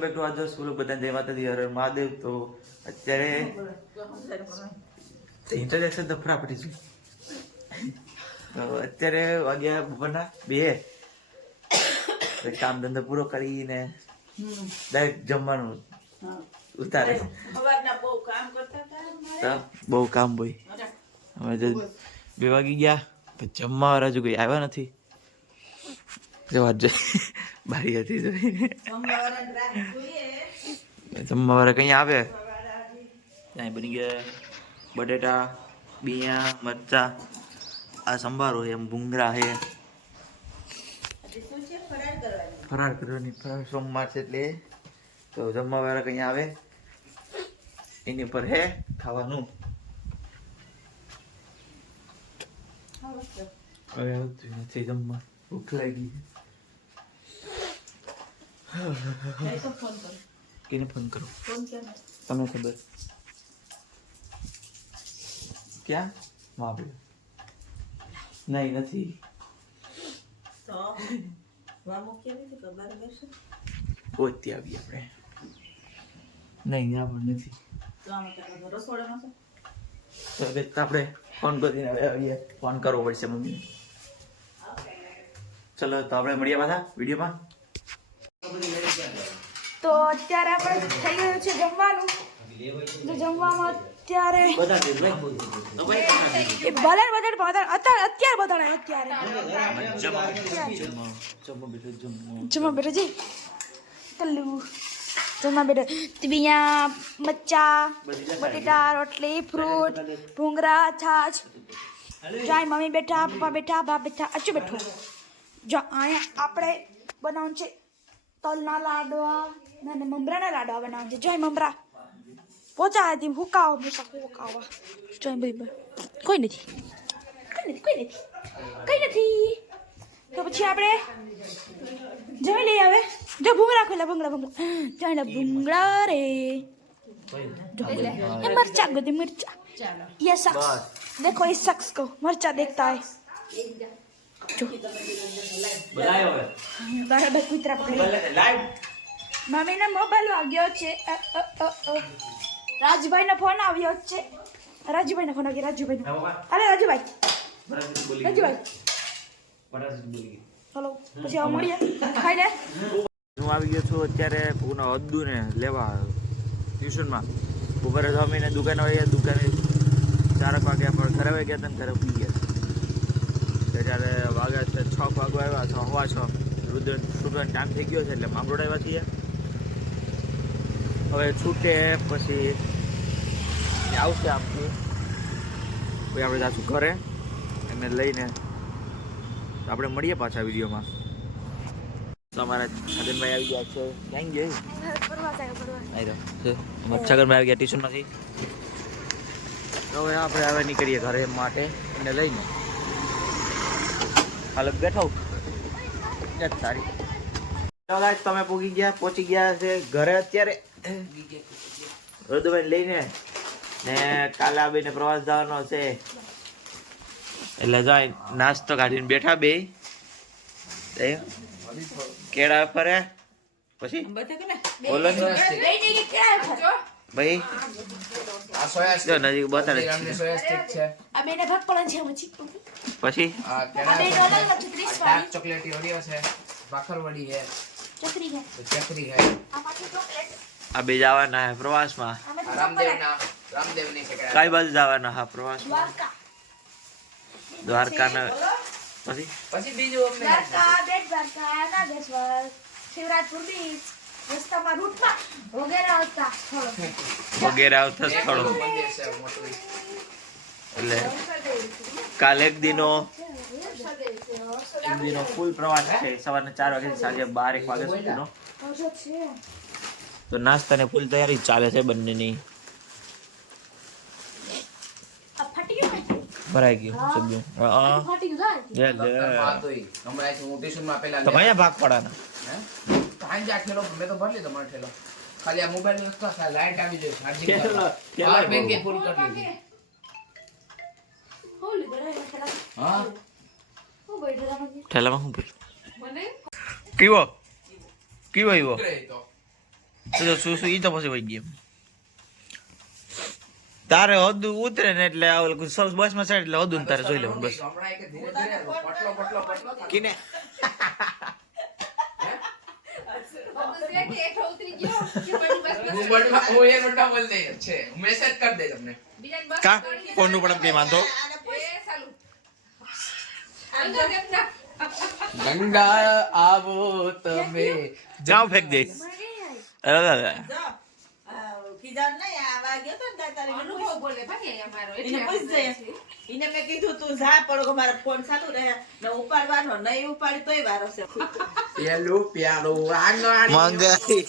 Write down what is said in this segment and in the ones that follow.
Back to આજનો school બધા જય માતાજી હર મહાદેવ. તો અત્યારે ઇન્ટ્રોડક્શન તો ફટાફટી છું. તો અત્યારે વાગ્યા બપોરના 2 કામ ધંધો પૂરો કરીને ડાયરેક્ટ જમવાનું ઉતારે. બહુ કામ હોય. હવે 2 વાગી ગયા, જમવા વાળા હજુ કોઈ આવ્યા નથી. જવા જ બારી હતી જમવા વાળા કઈ આવે ત્યાં બની ગયા બટેટા, બિયા, મરચા, આ સંભારો છે, એમ ભૂંગરા છે. ફરાળ કરવાની, ફરાળ સોમવાર છે એટલે તો જમવા વાળા કઈ આવે એની પર હે ખાવાનું. હવે આવતું નથી જમવા, ભૂખ લાગી. કેને ફોન કરો? તમને ખબર ક્યાં વાપરે? નહીં નથી. ઓતી આવી આપણે નહીં ત્યાં પણ નથી. તો આપણે ફોન કરીને આવીએ. ફોન કરવો પડશે મમ્મી. ચલો તો આપણે મળીએ પાછા વિડીયોમાં. તો અત્યારે આપણે થઈ ગયું છે જમવાનું. તો જમવામાં અત્યારે જમવા બેઠો જી તલ્લુ જમવા બેઠો. બિયા, મચ્ચા, બટેટા, રોટલી, ફ્રૂટ, ભૂંગરા, છાછ. જાય મમ્મી બેઠા, પપ્પા બેઠા, બાપ બેઠા, અચ્છું બેઠું. જો અહીંયા આપણે બનાવવાનું છે તલના લાડવા અને મમરાના લાડવા બનાવવાનું છે. જોઈ મમરા પોચા હતી હુકાવો હુકાવા. જોઈ બધી કોઈ નથી. તો પછી આપણે જમી લઈએ. હવે જો ભૂંગળા ખોલા ભૂંગળા જોઈને ભૂંગળા રે ये मरचा गो दे मिर्चा ये शख्स देखो इस शख्स को मरचा देखता है जो બધાય હવે બરાબર કૂતરા પકડી મમ્મી ને મોબાઈલ વાગ્યો છે. રાજભાઈ નો ફોન આવ્યો છે. રાજુભાઈ નો ફોન આવ્યો. રાજુભાઈ અરે રાજુભાઈ હલો પછી આવ મળીએ ખાઈ લે. હું આવી ગયો છું અત્યારે પૂના અદ્દુ ને લેવા ટ્યુશનમાં. બપોરે જમીને દુકાને આવી. દુકાને 4 વાગ્યા પર ઘરે આવી ગયા હતા ને ઘરે ઉઠી ગયા. ત્યારે વાગ્યા છે 6 વાગવા આવ્યા. 6:15 છૂટવાનો ટાઈમ થઈ ગયો છે એટલે માંગરોળ આવ્યા છીએ. હવે છૂટે પછી આવશે આમથી પછી આપણે જાશું ઘરે એને લઈને. તો આપણે મળીએ પાછા વિડીયોમાં. તો અમારા છગનભાઈ આવી ગયા છે. ક્યાં ગયા? છગનભાઈ આવી ગયા ટ્યુશનમાંથી. તો હવે આપણે હવે નીકળીએ ઘરે માટે એને લઈને. હાલ બેઠો સારી. તમે પહોંચી ગયા છે ઘરે અત્યારે રુદુભાઈ લઈને. ને કાલે આવીને પ્રવાસ જવાનો છે એટલે જાય નાસ્તો કાઢીને બેઠા બે કેળા ફરે. પછી બોલો ભાઈ નજીક બતાડે પછી આ બે જવાના હે પ્રવાસમાં. કઈ બાજુ જવાના હા પ્રવાસમાં? દ્વારકા ના પછી બીજું શિવરાજપુર બીચ રસ્તામાં રૂટમાં વગેરે આવતા સ્થળો. એટલે કાલે એક દિનો ફૂલ પ્રવાસ છે. સવારના 4 વાગ્યાથી સાંજે 12-1 વાગ્યા સુધીનો. તો નાસ્તાને ફૂલ તૈયારી ચાલે છે બંનેની. ભરાઈ ગયું સબ્જી. તો કયા ભાગ પડાના? મેં તો ભરી લીધો મારો ઠેલો. ખાલી આ મોબાઈલ ની વસ્તુ લાઈટ આવી જોઈએ. ચાર્જિંગ બેન કે ફૂલ કરી લીધી. હા ઠેલામાં શું કેવો આવ્યો? તો શું ઈ તો પછી વહી ગયું તારે હદુ ઉતરે ને એટલે બસમાં સાઈડ એટલે હદુ તારે જોઈ લેવું બસ હમણાં એક ધીરે ધીરે પટલો કિને હું એ રોટા બોલ દે છે મેસેજ કરી દે તમને કા કોણનું પણ કઈ વાંધો ગંગા આવો તમે જાવ ફેંક દે એને મેં કીધું તું જા પડો મારા ફોન ચાલુ રહે ને ઉપાડવાનો નહીં ઉપાડી તોય વારો છે પેલું પ્યાલું આંગળી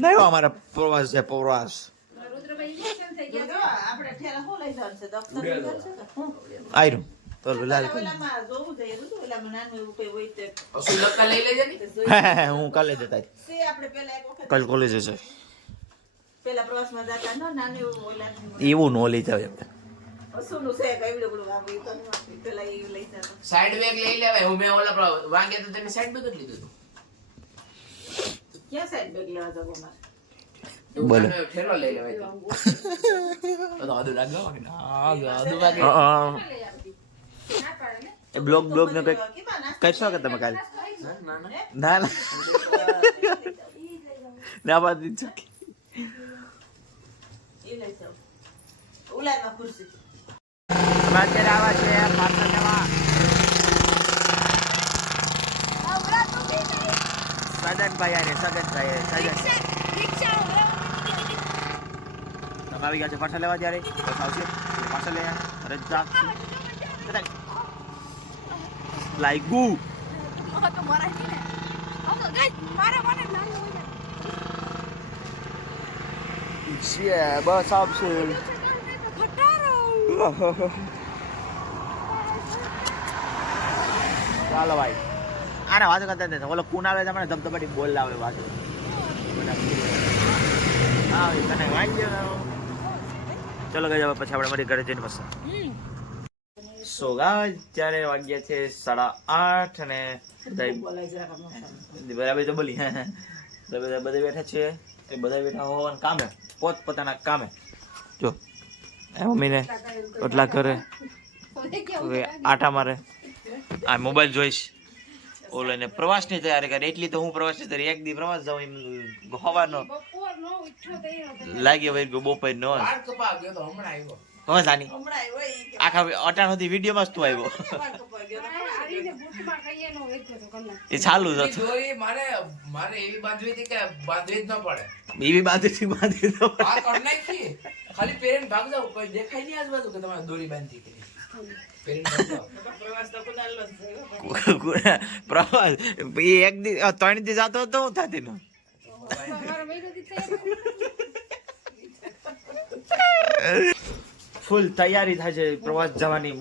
નહીં અમારા પ્રવાસ છે પ્રવાસ આપણે ઠેરા હું લઈ જવાનું છે દફતર લઈ જવાનું છે કે હું આયરું તો લાલ ઓલામાં જોવું જોઈએ બધું ઓલામાં નાનું એવું કઈ હોય તે સુલકા લઈ લેજે ને હું કાલે જતા છે આપણે પેલા એક વખત કાલ કોલેજ છે પેલા પ્રવાસમાં જતા ન નાનું એવું ઓલા એવું નો લઈ જાવ વસુનું છે કઈ બધું આપણે તો પેલા એ લઈ જતા સાઈડ બેગ લઈ લેવાય હું મેં ઓલા વાંગે તો તમે સાઈડ બેગ જ લીધું ક્યાં સાઈડ બેગ લેવા જવું મારે હતું બોલો. ઠેલો લઈ લેવાય તો આદુ લાગવા કે આદુ વાગે એ બ્લોગ ને કઈ કેમાં નાસ્તો કરશો કે તમે કાલે ના ના ના ના ના બાદ દીધું એ લઈ જાવ ઉલામાં ખુરશી અત્યારે આવા છે પાર્સલ લેવા સગનભાઈ આરે સગનભાઈ તમે આવી ગયા છે પાર્સલ લેવા ત્યારે બસ આવશે પાર્સલ લઈ રજા લાઈગુ બસ આવશે ચાલો ભાઈ આને વાતો કરતા નથી ઓલો કુનાલ આવે તમને ધબધબાટી બોલ લાવે વાતો હા તને વાંચી ચલો ગઈ હવે પછી આપણે મારી ઘરે જઈને બસ સો ગાય ત્યારે વાગ્યા છે 8:30 અને બરાબર તો બોલી બધા બેઠા છે એ બધા બેઠા હોવાના કામે પોતપોતાના કામે જો મમ્મીને એટલા કરે આટા મારે આ મોબાઈલ જોઈશ ઓલો ને પ્રવાસની તૈયારી કરે એટલી તો હું પ્રવાસની તૈયારી એક દી પ્રવાસ જાઉં હવાનો લાગ્યો ભાઈ બપોર નો બાર કપા ગયો તો હમણાં આવ્યો હવે જાની હમણાં હોય આખા 8 સુધી વિડીયોમાં જ તું આવ્યો એ ચાલુ જ હતું દોરી મારે એવી બાંધવી હતી કે બાંધવી જ ન પડે એવી બાંધી તો આ કર નાખી ખાલી પેરેન્ટ ભાગ જાવ કોઈ દેખાય નહીં આજુબાજુ કે તમારે દોરી બાંધી કરી પેરેન્ટ ભાગ જાવ પ્રવાસ તો કુનાલો જ છે પ્રવાસ એ એક દી 3 દી જતો હતો હું થતી નો ફૂલ તૈયારી થાય છે પ્રવાસ જવાની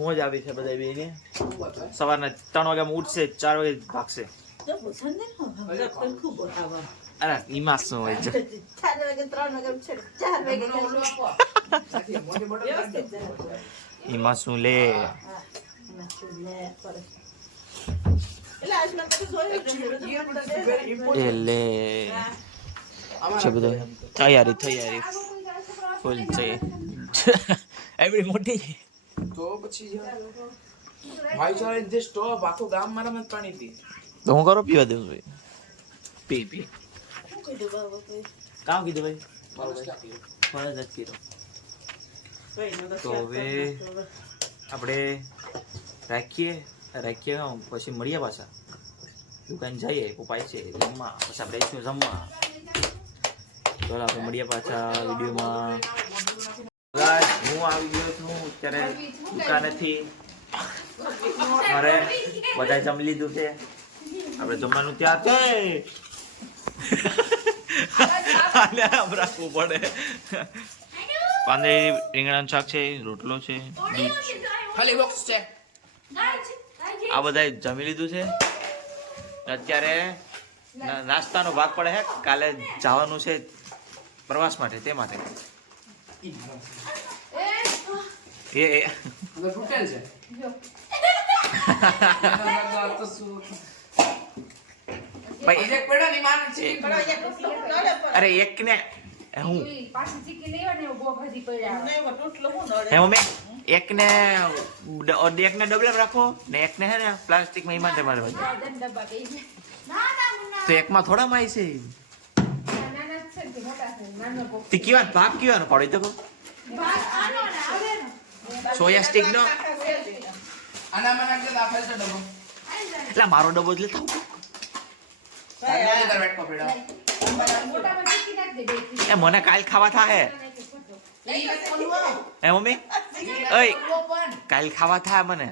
મોજ આવી છે બધા બેને સવારના 3 વાગ્યામાં ઉઠશે 4 વાગે ભાગશે તો ભૂસન ને ખૂબ આવા અરે ઈમાં શું હોય છે 4 વાગે 3 વાગે ઉઠશે 4 વાગે મને ઓલું આપો સાથી મોટી બોટલ કાઢ દો ઈમાં શું લે એ લે છે બધું તૈયારી ફૂલ છે એવડી મોટી તો પછી ભાઈ ચાલે જે સ્ટોપ આખું ગામ મારામાં પાણી પી તો હું કરો પીવા દઉં ભાઈ પી કામ કીધું ભાઈ ફળ નથી કર્યો તો હવે આપણે રાખીએ પછી મળીએ પાછા દુકાન જઈએ પપ્પા છે જમવા પછી આપણે શું જમવા ચાલો આપણે મળીએ પાછા વિડીયોમાં હું આવી ગયો છું અત્યારે દુકાનેથી મારે બધા જમી લીધું છે આપણે જમવાનું ત્યાં છે રાખવું પડે પાંદડી રીંગણાનું શાક છે રોટલો છે ખાલી બોક્સ છે આ બધા જમી લીધું છે અત્યારે નાસ્તાનો ભાગ પડે છે કાલે જવાનું છે પ્રવાસ માટે તે માટે એ તૂટેલ છે ભાઈ એક પેડા ની માન છે પણ અહીંયા તૂટલું ન નડે પણ. અરે એક ને હું પાછી ચીકી લેવા ને બહુ હજી પડ્યા મને એમાં તૂટલું હું નડે. હે મમ્મી એકને ડબલ રાખો ને એકને હે ને પ્લાસ્ટિક માં ઈમાન મારે ડબ્બા બે ના ના મુન્ના તો એકમાં થોડા માં છે નાના છે કે મોટા છે નાનો કો તે કેવાનું ભાગ કેવાનું પડે તો કહો. ભાગ આનો ને આવે ને સોયા સ્ટિક નો આના માં નાખ દે દાખલ છે ડબ્બો એટલે મારો ડબ્બો જ લેતા આવું. તારે કર બેઠ પેડા મોટામાં ચીકી નાખ દે બે એ મને કાલ ખાવા થાય હે મમ્મી ઓય કાલ ખાવા થાય મને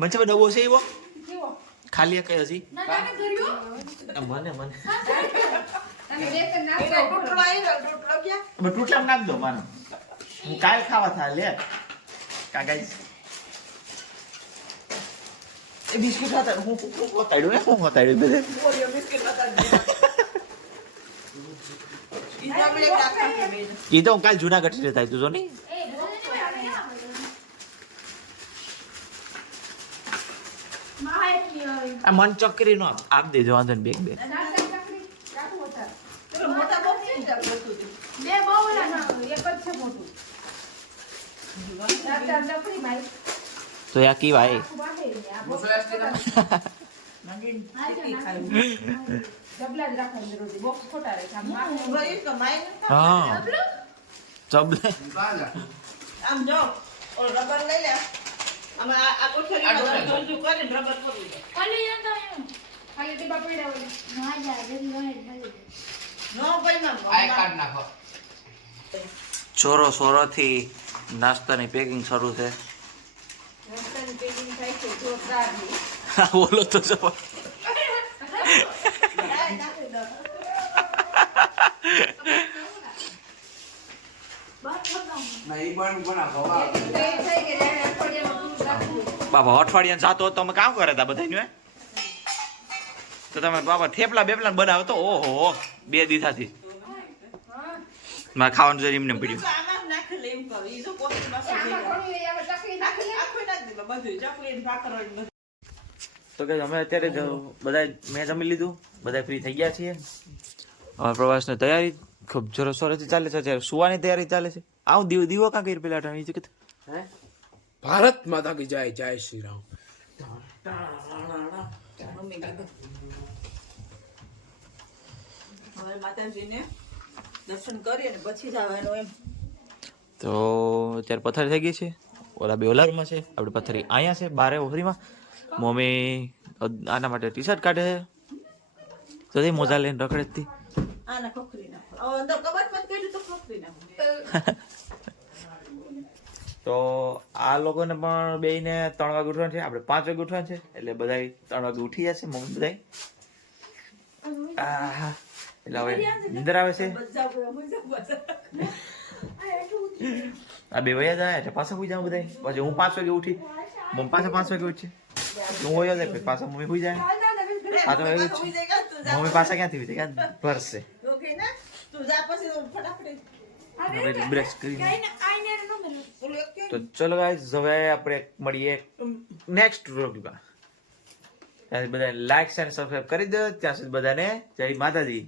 બચ્ચે ડબ્બો છે એવો કેવો ખાલી કઈ હજી ના ના કર્યો મને અને બે કે નાખ દે તૂટલો આવ્યો, તૂટલો ક્યાં? ટૂટલામ નાખ દો માનો હું કાલ ખાવા થાય લે કાકા એ બિસ્કિટ હતા હું હોતાડ્યું ને હું હોતાડ્યું બધે ઓરિયો બિસ્કિટ હતા જ. ઈ તો આપણે કાકા કે બેન. એ તો હું કાલ જુનાગઢ થી લેતા તું જો નહીં એ બોલે ને માય આ મન ચક્રી નો આપ દેજો વાંધો ને બેગ બે પેલો મોટા બોક્સ છે ને ત્યાં બધું હતું. બે બહુલા ના એક જ છે મોટું ચાર ડબરી ભાઈ તો યા કી ભાઈ બાહે આ સોયા સ્ટિક નંદીન ચીકી ખાઈ. ડબલા જ રાખવાનું રોજ બોક્સ ખોટા રહે આમ હું ગઈ તો માય નતા. હા ચબલે બાજા આમ જો ઓલો રબર લઈ લે. આમાં આ કોઠરીમાં આ ડોક્ટર. ધોધું કરીને રબર ખોલી દે. ખાલી નતો ખાલી ડીબા પડ્યા હોય નો ભાઈ માં આ એક કાર્ડ નાખો સોરો થી નાસ્તાની પેકિંગ શરૂ છે રસ્તાની પેકિંગ થાય છે જોરદાર ની બોલો તો જો નહીં પણ બનાવો વાહ થઈ કે જાણે અઠવાડિયામાં પૂરું રાખવું બાબા અઠવાડિયા સાતો તમે કામ કરે તા બધા તો તમે બાબા થેપલા બેપલા બનાવો તો ઓહો 2 દિવસથી મારે ખાવાનું જોઈએ એમને પડ્યું આમાં નાખી લે એમ કહું. ઈ જો કોથળીમાં શું આમાં થઈ ઘણું એ હવે તકલીફ નાખી નાખી આખું નાખી દે બધું ચકલી ને ભાખર ને બધું. તો કે અમે અત્યારે બધા મેં જમી લીધું બધા ફ્રી થઈ ગયા છીએ હવે પ્રવાસની તૈયારી ખૂબ જોરશોરથી ચાલે છે અત્યારે સુવાની તૈયારી ચાલે છે આવું દીવો કાં કરી પેલા ટાઈમ છે કે હે ભારત માતા કી જય જય શ્રી રામ મમ્મી કીધું હવે માતાજીને દર્શન કરી અને પછી જવાનું એમ. તો અત્યારે પથારી થઈ ગઈ છે ઓલા બે ઓલા રૂમમાં છે આપણે પથારી અહીંયા છે બારે ઓફરીમાં મમ્મી આના માટે ટી શર્ટ કાઢે છે તો મોજા લઈને રખડેતી આને ખોખરી નાખો. હવે અંદર કબાટમાં જ કાઢ્યું તો ખોખરી નાખો. તો આ લોકોને પણ બેયને 3 વાગે ઉઠવાનું છે આપણે 5 વાગે ઉઠવાનું છે એટલે બધા 3 વાગે ઉઠી જશે મમ્મી બધા એટલે હવે નિંદર આવે છે બધા બધા આ બે વયા જાય એટલે પાછા સુઈ જાવ બધા પછી હું 5 વાગે ઉઠી મમ્મી પાછા 5 વાગે ઉઠશે હું વયો જાય પછી પાછા મમ્મી સુઈ જાય પાછા વાગે ઉઠશે મમ્મી પાછા ક્યાંથી ઉઠે ક્યાં ભરશે તું જા પછી હું ફટાફટ હવે બ્રશ કરીને ઓલું એક કે તો ચલો ગાઈસ હવે આપણે મળીએ નેક્સ્ટ વ્લોગમાં ત્યાં સુધી બધાને લાઈક અને સબસ્ક્રાઇબ કરી દો ત્યાં સુધી બધાને જય માતાજી